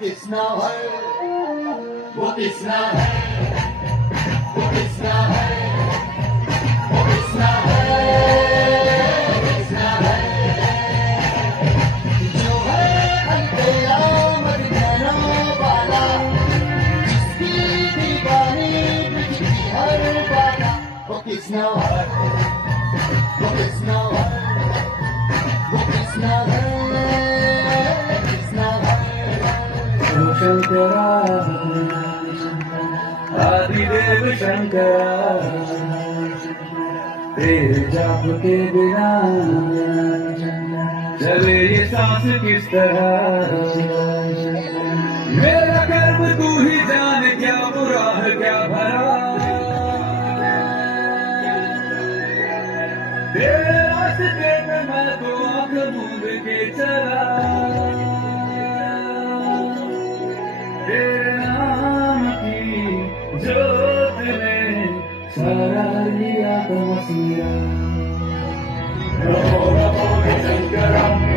किसना है, वो किसना है, वो किसना है, वो किसना है, किसना है, जो है अल्क़यामत कहना वाला, जिसकी दीवानी बिजली हर बाला, वो किसना है, वो किसना है, वो किसना है, किसना है। शंकरा आदिदेव शंकरा तेरे जाप के बिना चले ये सांस किस तरह। मेरा कर्म तू ही जान, क्या बुरा है क्या भला, तेरे रास्ते में मैं तो आंख मूंद के चला। तेरे नाम की जोत ने सारा लिया तमसिया। नमो नमो शंकरा।